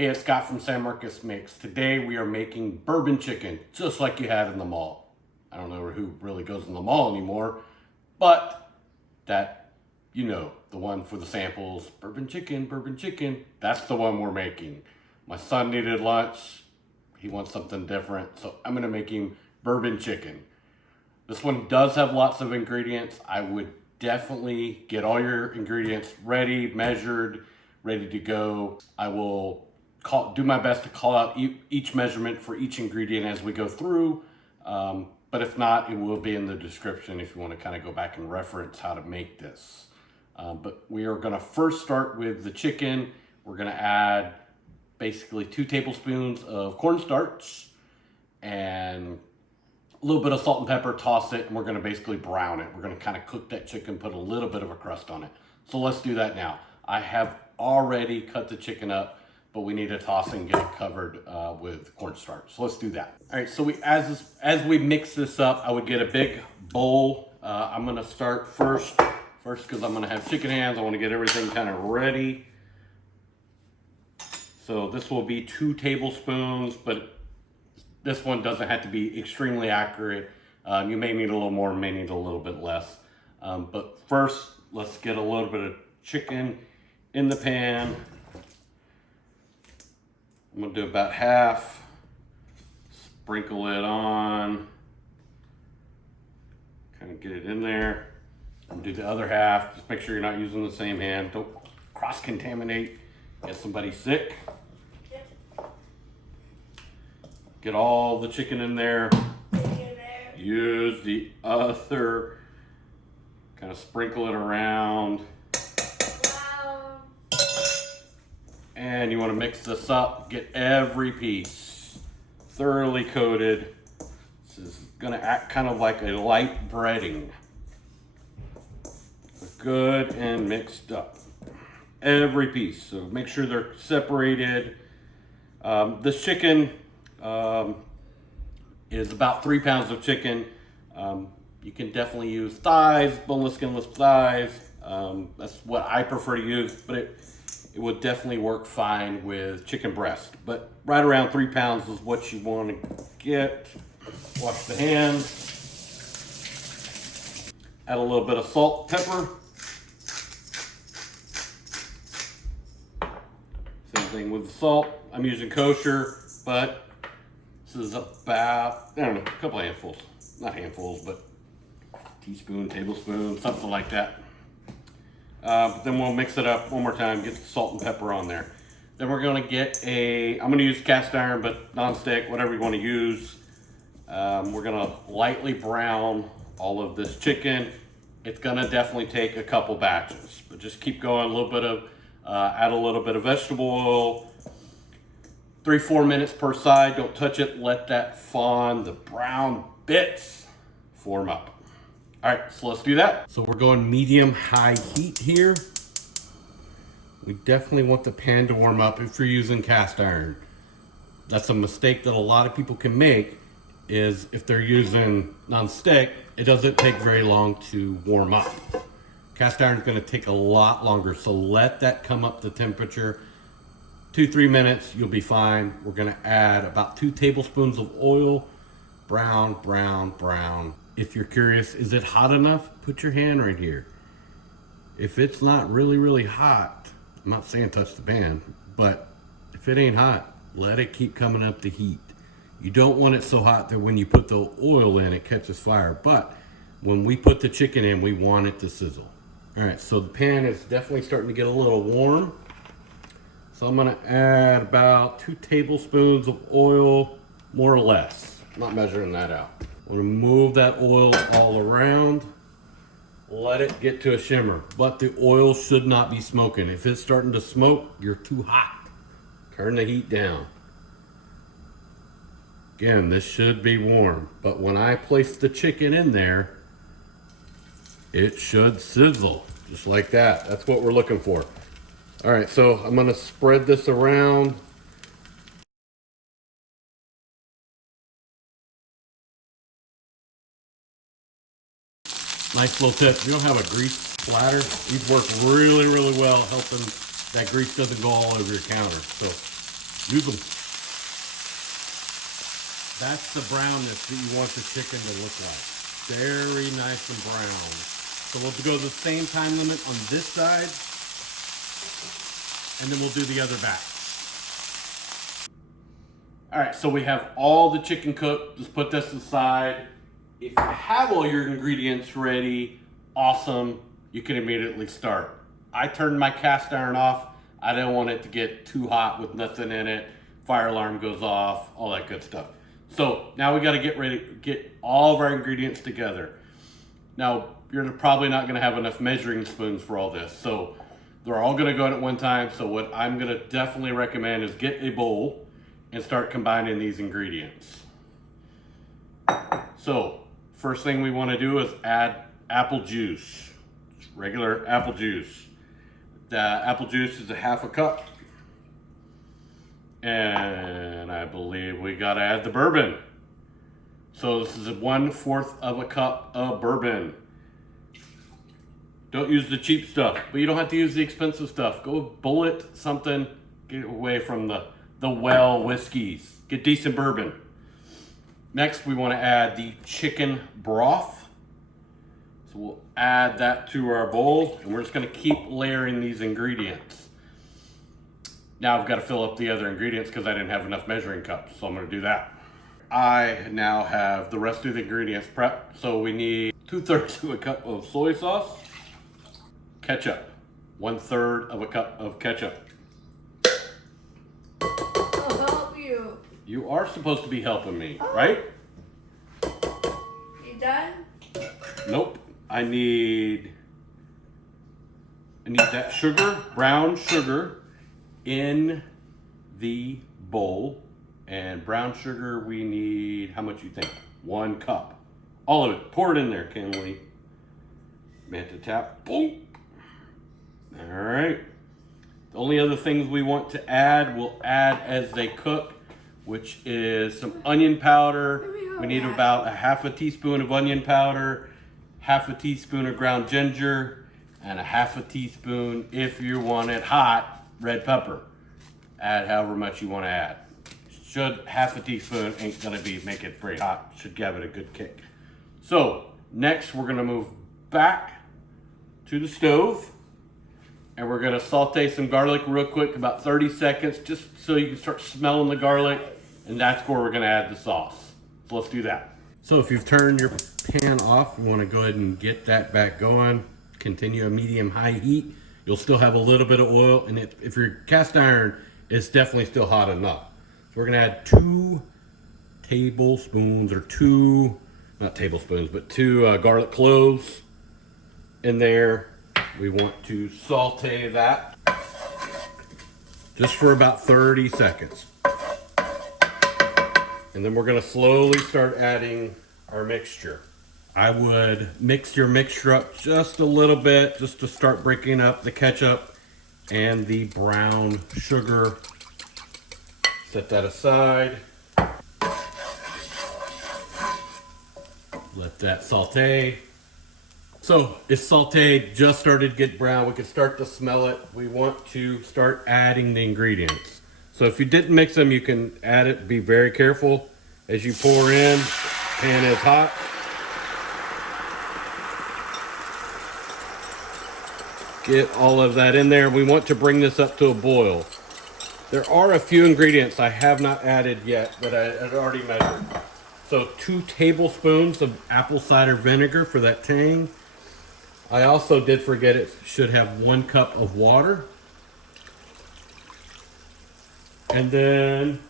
Hey, it's Scott from San Marcos Mix. Today we are making bourbon chicken, just like you had in the mall. I don't know who really goes in the mall anymore, but that, you know, the one for the samples, bourbon chicken, that's the one we're making. My son needed lunch. He wants something different, so I'm gonna make him bourbon chicken. This one does have lots of ingredients. I would definitely get all your ingredients ready, measured, ready to go. I will do my best to call out each measurement for each ingredient as we go through. But if not, it will be in the description if you want to kind of go back and reference how to make this. But we are going to first start with the chicken. We're going to add basically 2 tablespoons of cornstarch and a little bit of salt and pepper, toss it, and we're going to basically brown it. We're going to kind of cook that chicken, put a little bit of a crust on it. So let's do that now. I have already cut the chicken up, but we need to toss and get it covered with cornstarch. So let's do that. All right, so as we mix this up, I would get a big bowl. I'm gonna start first because I'm gonna have chicken hands. I wanna get everything kind of ready. So this will be 2 tablespoons, but this one doesn't have to be extremely accurate. You may need a little more, may need a little bit less. But first, let's get a little bit of chicken in the pan. I'm gonna do about half, sprinkle it on, kind of get it in there. And do the other half, just make sure you're not using the same hand. Don't cross-contaminate, get somebody sick. Get all the chicken in there. Use the other, kind of sprinkle it around. And you want to mix this up, get every piece thoroughly coated. This is going to act kind of like a light breading. Good and mixed up. Every piece, so make sure they're separated. This chicken is about 3 pounds of chicken. You can definitely use thighs, boneless, skinless thighs. That's what I prefer to use, but it would definitely work fine with chicken breast. But right around 3 pounds is what you want to get. Wash the hands. Add a little bit of salt, pepper. Same thing with the salt. I'm using kosher, but this is about, I don't know, a couple handfuls. Not handfuls, but teaspoon, tablespoon, something like that. But then we'll mix it up one more time, get the salt and pepper on there. Then we're gonna get I'm gonna use cast iron, but nonstick, whatever you wanna use. We're gonna lightly brown all of this chicken. It's gonna definitely take a couple batches, but just keep going, add a little bit of vegetable oil, 3-4 minutes per side, don't touch it, let that fawn, the brown bits form up. All right, so let's do that. So we're going medium-high heat here. We definitely want the pan to warm up if you're using cast iron. That's a mistake that a lot of people can make, is if they're using non-stick, it doesn't take very long to warm up. Cast iron is gonna take a lot longer, so let that come up to temperature. 2-3 minutes, you'll be fine. We're gonna add about 2 tablespoons of oil. Brown, brown, brown. If you're curious, is it hot enough? Put your hand right here. If it's not really, really hot, I'm not saying touch the pan, but if it ain't hot, let it keep coming up to heat. You don't want it so hot that when you put the oil in, it catches fire. But when we put the chicken in, we want it to sizzle. All right, so the pan is definitely starting to get a little warm. So I'm gonna add about 2 tablespoons of oil, more or less. I'm not measuring that out. I'm gonna move that oil all around. Let it get to a shimmer, but the oil should not be smoking. If it's starting to smoke, you're too hot. Turn the heat down. Again, this should be warm, but when I place the chicken in there, it should sizzle, just like that. That's what we're looking for. All right, so I'm gonna spread this around. Nice little tip, you don't have a grease splatter. These work really, really well helping that grease doesn't go all over your counter. So Use them. That's the brownness that you want the chicken to look like. Very nice and brown. So we'll go the same time limit on this side, and then we'll do the other back. All right, so we have all the chicken cooked. Just put this aside. If you have all your ingredients ready, awesome, you can immediately start. I turned my cast iron off. I didn't want it to get too hot with nothing in it. Fire alarm goes off, all that good stuff. So now we got to get ready, get all of our ingredients together. Now, you're probably not going to have enough measuring spoons for all this. So they're all going to go in at one time. So what I'm going to definitely recommend is get a bowl and start combining these ingredients. So first thing we want to do is add apple juice, regular apple juice. The apple juice is a half a cup. And I believe we got to add the bourbon. So this is 1/4 of a cup of bourbon. Don't use the cheap stuff, but you don't have to use the expensive stuff. Go bullet something, get away from the well whiskeys. Get decent bourbon. Next, we want to add the chicken broth. So we'll add that to our bowl, and we're just going to keep layering these ingredients. Now I've got to fill up the other ingredients because I didn't have enough measuring cups, so I'm going to do that. I now have the rest of the ingredients prepped. So we need 2/3 of a cup of soy sauce, ketchup, 1/3 of a cup of ketchup. I'll help you. You are supposed to be helping me, right? You done? Nope. I need that sugar, brown sugar, in the bowl. And brown sugar, we need, how much you think? 1 cup. All of it. Pour it in there, Kenley. Manta tap. Boom. All right. The only other things we want to add, we'll add as they cook, which is some onion powder. We need about a 1/2 teaspoon of onion powder, 1/2 teaspoon of ground ginger, and a 1/2 teaspoon, if you want it hot, red pepper. Add however much you want to add. Should 1/2 teaspoon ain't gonna make it very hot. Should give it a good kick. So next we're gonna move back to the stove, and we're gonna saute some garlic real quick, about 30 seconds, just so you can start smelling the garlic, and that's where we're gonna add the sauce. So let's do that. So if you've turned your pan off, you wanna go ahead and get that back going. Continue a medium-high heat. You'll still have a little bit of oil, and if your cast iron, it's definitely still hot enough. So we're gonna add 2 tablespoons, or 2, not tablespoons, but 2 garlic cloves in there. We want to saute that just for about 30 seconds. And then we're gonna slowly start adding our mixture. I would mix your mixture up just a little bit, just to start breaking up the ketchup and the brown sugar. Set that aside. Let that saute. So it's sauteed, just started to get brown. We can start to smell it. We want to start adding the ingredients. So if you didn't mix them, you can add it. Be very careful as you pour in. Pan is hot. Get all of that in there. We want to bring this up to a boil. There are a few ingredients I have not added yet that I had already measured. So 2 tablespoons of apple cider vinegar for that tang. I also did forget it should have 1 cup of water. And then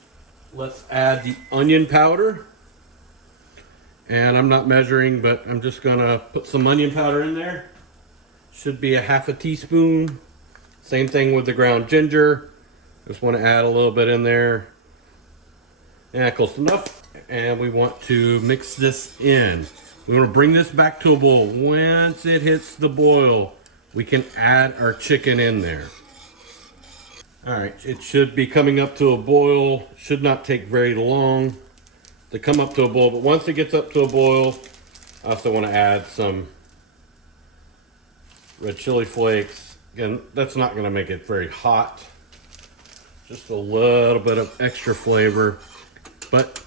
let's add the onion powder. And I'm not measuring, but I'm just gonna put some onion powder in there. Should be a 1/2 teaspoon. Same thing with the ground ginger. Just want to add a little bit in there. Yeah, close enough. And we want to mix this in. We want to bring this back to a boil. Once it hits the boil, we can add our chicken in there. All right, it should be coming up to a boil. Should not take very long to come up to a boil, but once it gets up to a boil, I also want to add some red chili flakes. Again, that's not going to make it very hot. Just a little bit of extra flavor. But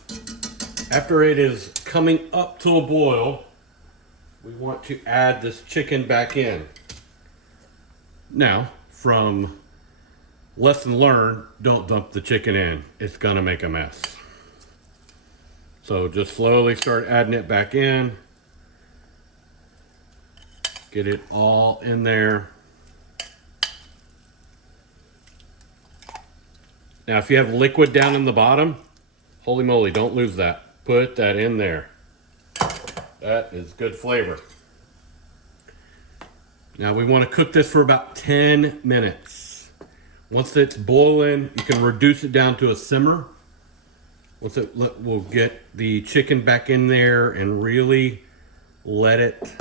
after it is coming up to a boil, we want to add this chicken back in. Now, from lesson learned, don't dump the chicken in. It's gonna make a mess. So just slowly start adding it back in. Get it all in there. Now, if you have liquid down in the bottom, holy moly, don't lose that. Put that in there. That is good flavor. Now we want to cook this for about 10 minutes. Once it's boiling, you can reduce it down to a simmer. We'll get the chicken back in there and really let it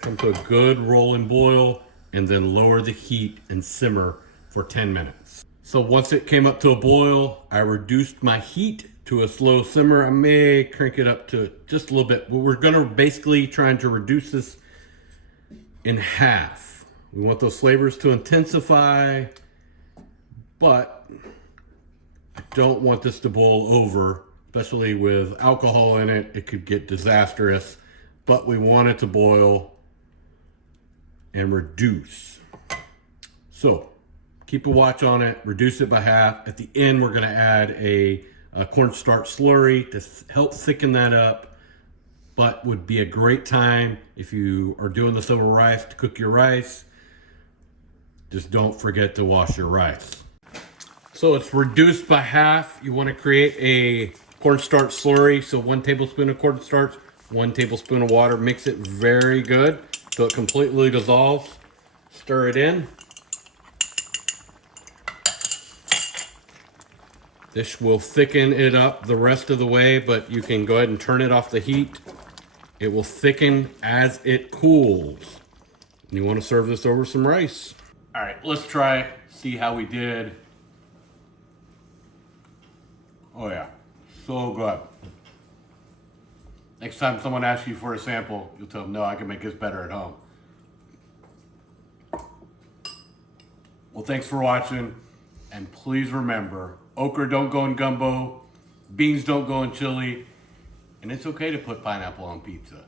come to a good rolling boil, and then lower the heat and simmer for 10 minutes. So once it came up to a boil, I reduced my heat to a slow simmer. I may crank it up to just a little bit. But we're gonna basically trying to reduce this in half. We want those flavors to intensify, but I don't want this to boil over, especially with alcohol in it. It could get disastrous, but we want it to boil and reduce. So keep a watch on it, reduce it by half. At the end, we're gonna add a cornstarch slurry to help thicken that up, but would be a great time if you are doing this over rice to cook your rice. Just don't forget to wash your rice. So it's reduced by half. You wanna create a cornstarch slurry. So 1 tablespoon of cornstarch, 1 tablespoon of water. Mix it very good so it completely dissolves. Stir it in. This will thicken it up the rest of the way, but you can go ahead and turn it off the heat. It will thicken as it cools. And you want to serve this over some rice. All right, let's try, see how we did. Oh yeah, so good. Next time someone asks you for a sample, you'll tell them, no, I can make this better at home. Well, thanks for watching. And please remember, okra don't go in gumbo, beans don't go in chili, and it's okay to put pineapple on pizza.